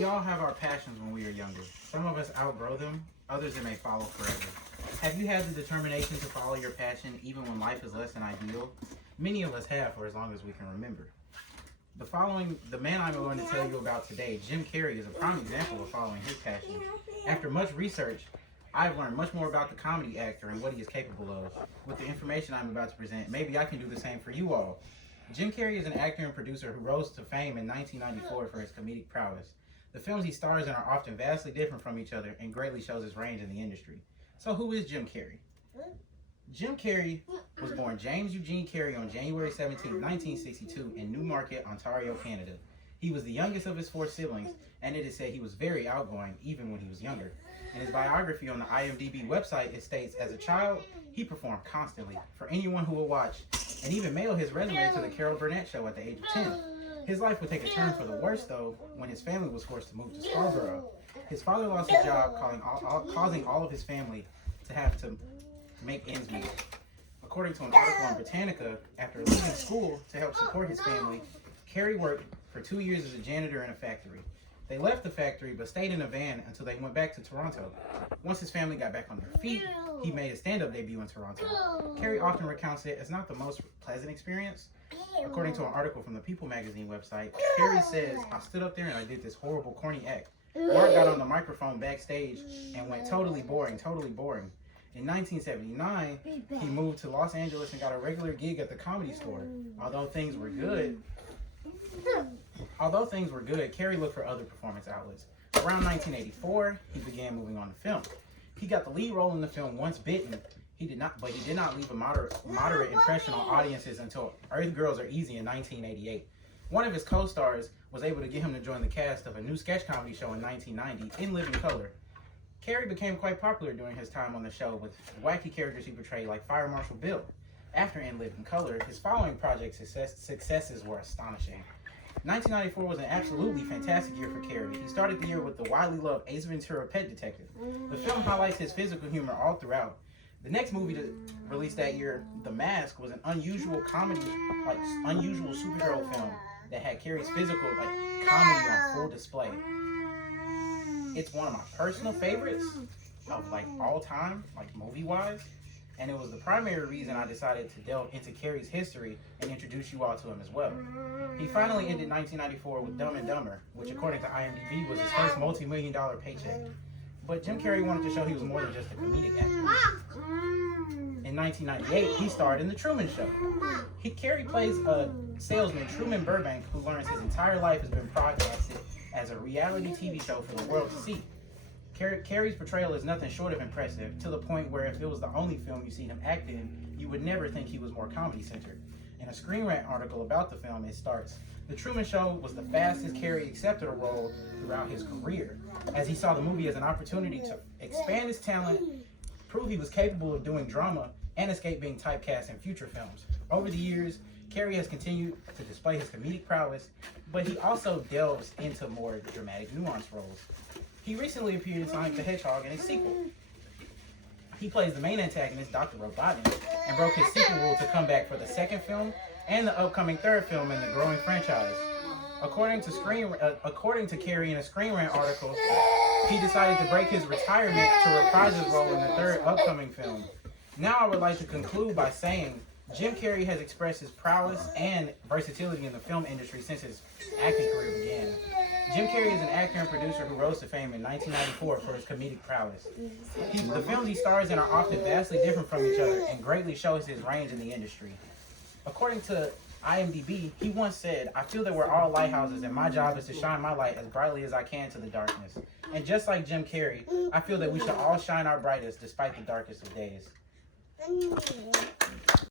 We all have our passions when we are younger. Some of us outgrow them, others it may follow forever. Have you had the determination to follow your passion even when life is less than ideal? Many of us have for as long as we can remember. The man I'm going to tell you about today, Jim Carrey, is a prime example of following his passion. After much research, I've learned much more about the comedy actor and what he is capable of. With the information I'm about to present, maybe I can do the same for you all. Jim Carrey is an actor and producer who rose to fame in 1994 for his comedic prowess. The films he stars in are often vastly different from each other and greatly shows his range in the industry. So who is Jim Carrey? Jim Carrey was born James Eugene Carrey on January 17, 1962 in Newmarket, Ontario, Canada. He was the youngest of his 4 siblings, and it is said he was very outgoing even when he was younger. In his biography on the IMDb website, it states, as a child, he performed constantly for anyone who will watch, and even mailed his resume to the Carol Burnett show at the age of 10. His life would take a turn for the worse, though, when his family was forced to move to Scarborough. His father lost his job, causing all of his family to have to make ends meet. According to an article on Britannica, after leaving school to help support his family, Carrey worked for 2 years as a janitor in a factory. They left the factory but stayed in a van until they went back to Toronto. Once his family got back on their feet, he made a stand-up debut in Toronto. Carrey often recounts it as not the most pleasant experience. According to an article from the People magazine website, Carrey says, I stood up there and I did this horrible, corny act. Or I got on the microphone backstage and went totally boring. In 1979, he moved to Los Angeles and got a regular gig at the Comedy Store. Although things were good, Carrey looked for other performance outlets. Around 1984, he began moving on to film. He got the lead role in the film Once Bitten. He did not leave a moderate impression on audiences until Earth Girls Are Easy in 1988. One of his co-stars was able to get him to join the cast of a new sketch comedy show in 1990, In Living Color. Carrey became quite popular during his time on the show with wacky characters he portrayed like Fire Marshal Bill. After In Living Color, his following project successes were astonishing. 1994 was an absolutely fantastic year for Carrey. He started the year with the widely loved Ace Ventura: Pet Detective. The film highlights his physical humor all throughout. The next movie released that year, The Mask, was an unusual superhero film that had Carrey's physical comedy on full display. It's one of my personal favorites of all time, movie-wise, and it was the primary reason I decided to delve into Carrey's history and introduce you all to him as well. He finally ended 1994 with Dumb and Dumber, which according to IMDb was his first multi-million-dollar paycheck. But Jim Carrey wanted to show he was more than just a comedic actor. In 1998, he starred in The Truman Show. Carrey plays a salesman, Truman Burbank, who learns his entire life has been broadcasted as a reality TV show for the world to see. Carrey's portrayal is nothing short of impressive, to the point where if it was the only film you see him act in, you would never think he was more comedy-centered. In a Screen Rant article about the film, it starts, The Truman Show was the fastest Carrey accepted a role throughout his career, as he saw the movie as an opportunity to expand his talent, prove he was capable of doing drama, and escape being typecast in future films. Over the years, Carrey has continued to display his comedic prowess, but he also delves into more dramatic, nuanced roles. He recently appeared in Sonic the Hedgehog in a sequel. He plays the main antagonist, Dr. Robotnik, and broke his sequel rule to come back for the second film and the upcoming third film in the growing franchise. According to Carrey in a Screen Rant article, he decided to break his retirement to reprise his role in the third upcoming film. Now I would like to conclude by saying Jim Carrey has expressed his prowess and versatility in the film industry since his acting career began. Jim Carrey is an actor and producer who rose to fame in 1994 for his comedic prowess. The films he stars in are often vastly different from each other and greatly shows his range in the industry. According to IMDb, he once said, I feel that we're all lighthouses and my job is to shine my light as brightly as I can to the darkness. And just like Jim Carrey, I feel that we should all shine our brightest despite the darkest of days.